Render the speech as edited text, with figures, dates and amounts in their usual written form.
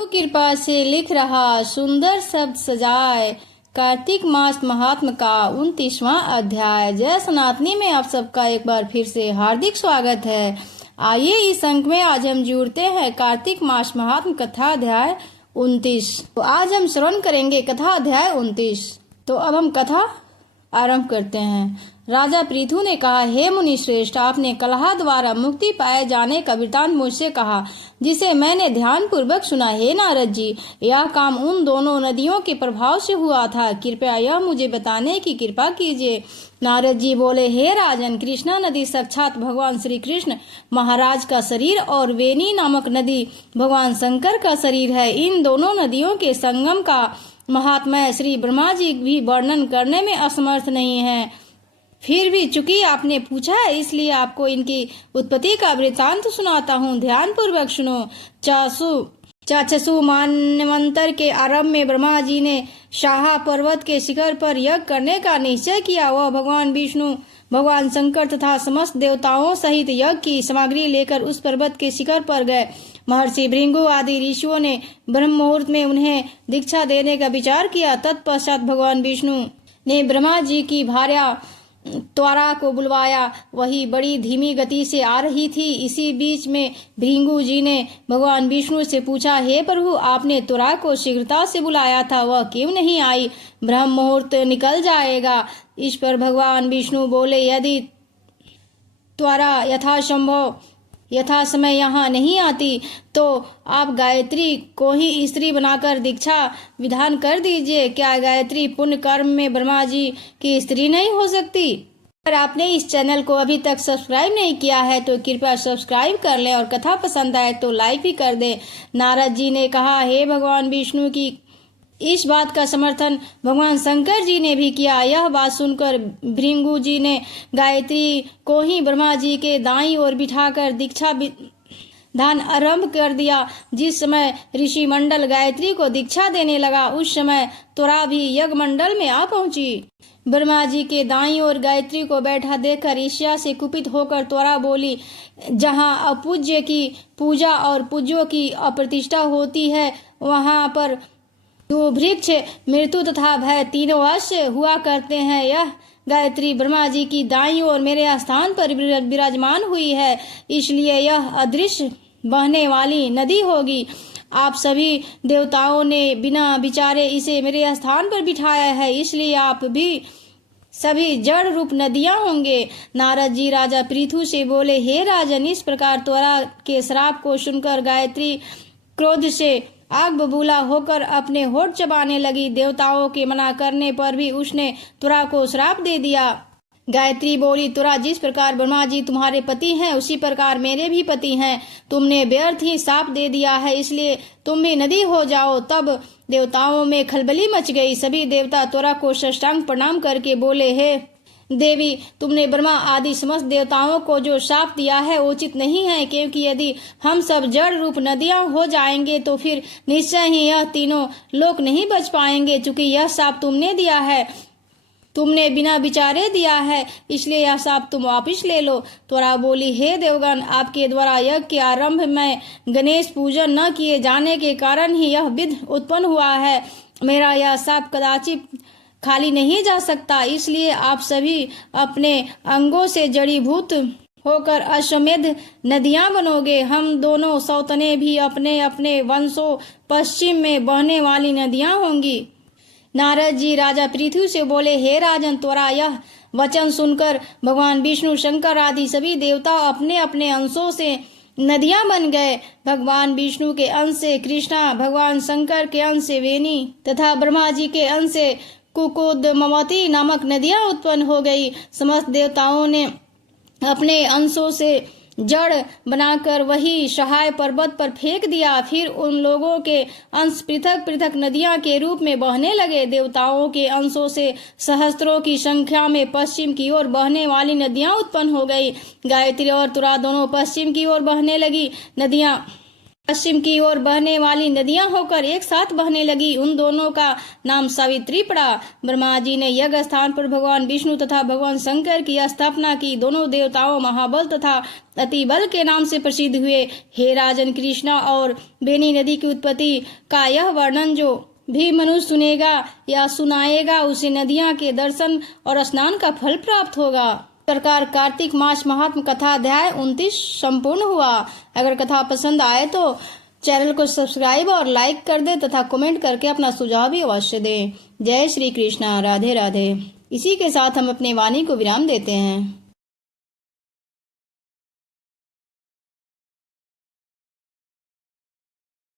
कृपा से लिख रहा सुंदर शब्द सजाए कार्तिक मास महात्म का 29वां अध्याय। जय सनातनी में आप सबका एक बार फिर से हार्दिक स्वागत है। आइए इस अंक में आज हम जुड़ते हैं कार्तिक मास महात्म कथा अध्याय 29। तो आज हम श्रवण करेंगे कथा अध्याय 29। तो अब हम कथा आरंभ करते हैं। राजा पृथु ने कहा, हे मुनि श्रेष्ठ, आपने कलह द्वारा मुक्ति पाए जाने का वृतांत मुझसे कहा, जिसे मैंने ध्यान पूर्वक सुना। हे नारद जी, यह काम उन दोनों नदियों के प्रभाव से हुआ था। कृपया यह मुझे बताने की कृपा कीजिए। नारद जी बोले, हे राजन, कृष्णा नदी साक्षात भगवान श्री कृष्ण महाराज का शरीर और वेणी नामक नदी भगवान शंकर का शरीर है। इन दोनों नदियों के संगम का महात्म्य श्री ब्रह्मा जी भी वर्णन करने में असमर्थ नहीं है। फिर भी चूंकि आपने पूछा है, इसलिए आपको इनकी उत्पत्ति का वृतांत सुनाता हूँ। ध्यान पूर्वक सुनो। चाक्षसु मान्यवंतर के आरंभ में ब्रह्मा जी ने शाहा पर्वत के शिखर पर यज्ञ करने का निश्चय किया। वह भगवान विष्णु, भगवान शंकर तथा समस्त देवताओं सहित यज्ञ की सामग्री लेकर उस पर्वत के शिखर पर गए। महर्षि भृंगु आदि ऋषियों ने ब्रह्म मुहूर्त में उन्हें दीक्षा देने का विचार किया। तत्पश्चात भगवान विष्णु ने ब्रह्मा जी की भार्या त्वरा को बुलवाया। वही बड़ी धीमी गति से आ रही थी। इसी बीच में भृंगु जी ने भगवान विष्णु से पूछा, हे प्रभु, आपने त्वरा को शीघ्रता से बुलाया था, वह क्यों नहीं आई? ब्रह्म मुहूर्त निकल जाएगा। इस पर भगवान विष्णु बोले, यदि त्वरा यथा समय यहाँ नहीं आती तो आप गायत्री को ही स्त्री बनाकर दीक्षा विधान कर दीजिए। क्या गायत्री पुण्य कर्म में ब्रह्मा जी की स्त्री नहीं हो सकती? अगर आपने इस चैनल को अभी तक सब्सक्राइब नहीं किया है तो कृपया सब्सक्राइब कर लें और कथा पसंद आए तो लाइक भी कर दें। नारद जी ने कहा, हे भगवान विष्णु की इस बात का समर्थन भगवान शंकर जी ने भी किया। यह बात सुनकर भृंगु जी ने गायत्री को ही ब्रह्मा जी के दाईं ओर बिठाकर दीक्षा दान आरंभ कर दिया। जिस समय ऋषि मंडल गायत्री को दीक्षा देने लगा, उस समय त्वरा भी यज्ञ मंडल में आ पहुंची। ब्रह्मा जी के दाईं ओर गायत्री को बैठा देखकर ईर्ष्या से कुपित होकर त्वरा बोली, जहाँ अपूज्य की पूजा और पूज्यों की अप्रतिष्ठा होती है, वहाँ पर जो वृक्ष, मृत्यु तथा भय तीनों अवश्य हुआ करते हैं। यह गायत्री ब्रह्मा जी की दाईं ओर मेरे स्थान पर विराजमान हुई है, इसलिए यह अदृश्य बहने वाली नदी होगी। आप सभी देवताओं ने बिना विचारे इसे मेरे स्थान पर बिठाया है, इसलिए आप भी सभी जड़ रूप नदियां होंगे। नारद जी राजा पृथु से बोले, हे राजन, इस प्रकार त्वरा के श्राप को सुनकर गायत्री क्रोध से आग बबूला होकर अपने होठ चबाने लगी। देवताओं के मना करने पर भी उसने त्वरा को श्राप दे दिया। गायत्री बोली, त्वरा, जिस प्रकार ब्रह्मा जी तुम्हारे पति हैं, उसी प्रकार मेरे भी पति हैं। तुमने व्यर्थ ही शाप दे दिया है, इसलिए तुम भी नदी हो जाओ। तब देवताओं में खलबली मच गई। सभी देवता त्वरा को साष्टांग प्रणाम करके बोले, हे देवी, तुमने ब्रह्मा आदि समस्त देवताओं को जो शाप दिया है उचित नहीं है, क्योंकि यदि हम सब जड़ रूप नदियां हो जाएंगे तो फिर निश्चय ही यह तीनों लोक नहीं बच पाएंगे। चूंकि यह शाप तुमने दिया है, तुमने बिना विचारे दिया है, इसलिए यह शाप तुम वापिस ले लो। त्वरा बोली, हे देवगण, आपके द्वारा यज्ञ के आरंभ में गणेश पूजन न किए जाने के कारण ही यह विघ्न उत्पन्न हुआ है। मेरा यह शाप कदाचित खाली नहीं जा सकता, इसलिए आप सभी अपने अंगों से जड़ीभूत होकर अश्वमेध नदियां बनोगे। हम दोनों सौतने भी अपने अपने वंशों पश्चिम में बहने वाली नदियां होंगी। नारद जी राजा पृथु से बोले, हे राजन, त्वरा यह वचन सुनकर भगवान विष्णु, शंकर आदि सभी देवता अपने अपने अंशों से नदियां बन गए। भगवान विष्णु के अंश से कृष्णा, भगवान शंकर के अंश से वेणी तथा ब्रह्मा जी के अंश से कुकुदमवती नामक नदियां उत्पन्न हो गई। समस्त देवताओं ने अपने अंशों से जड़ बनाकर वही सहाय पर्वत पर फेंक दिया। फिर उन लोगों के अंश पृथक पृथक नदियां के रूप में बहने लगे। देवताओं के अंशों से सहस्त्रों की संख्या में पश्चिम की ओर बहने वाली नदियां उत्पन्न हो गई। गायत्री और तुरा दोनों पश्चिम की ओर बहने लगी। नदियां पश्चिम की ओर बहने वाली नदियां होकर एक साथ बहने लगी। उन दोनों का नाम सावित्री पड़ा। ब्रह्मा जी ने यज्ञ स्थान पर भगवान विष्णु तथा भगवान शंकर की स्थापना की। दोनों देवताओं महाबल तथा अतिबल के नाम से प्रसिद्ध हुए। हे राजन, कृष्णा और बेनी नदी की उत्पत्ति का यह वर्णन जो भी मनुष्य सुनेगा या सुनाएगा, उसे नदियां के दर्शन और स्नान का फल प्राप्त होगा। प्रकार कार्तिक मास महात्म कथा अध्याय 29 संपूर्ण हुआ। अगर कथा पसंद आए तो चैनल को सब्सक्राइब और लाइक कर दे तथा कमेंट करके अपना सुझाव भी अवश्य दें। जय श्री कृष्णा, राधे राधे। इसी के साथ हम अपने वाणी को विराम देते हैं।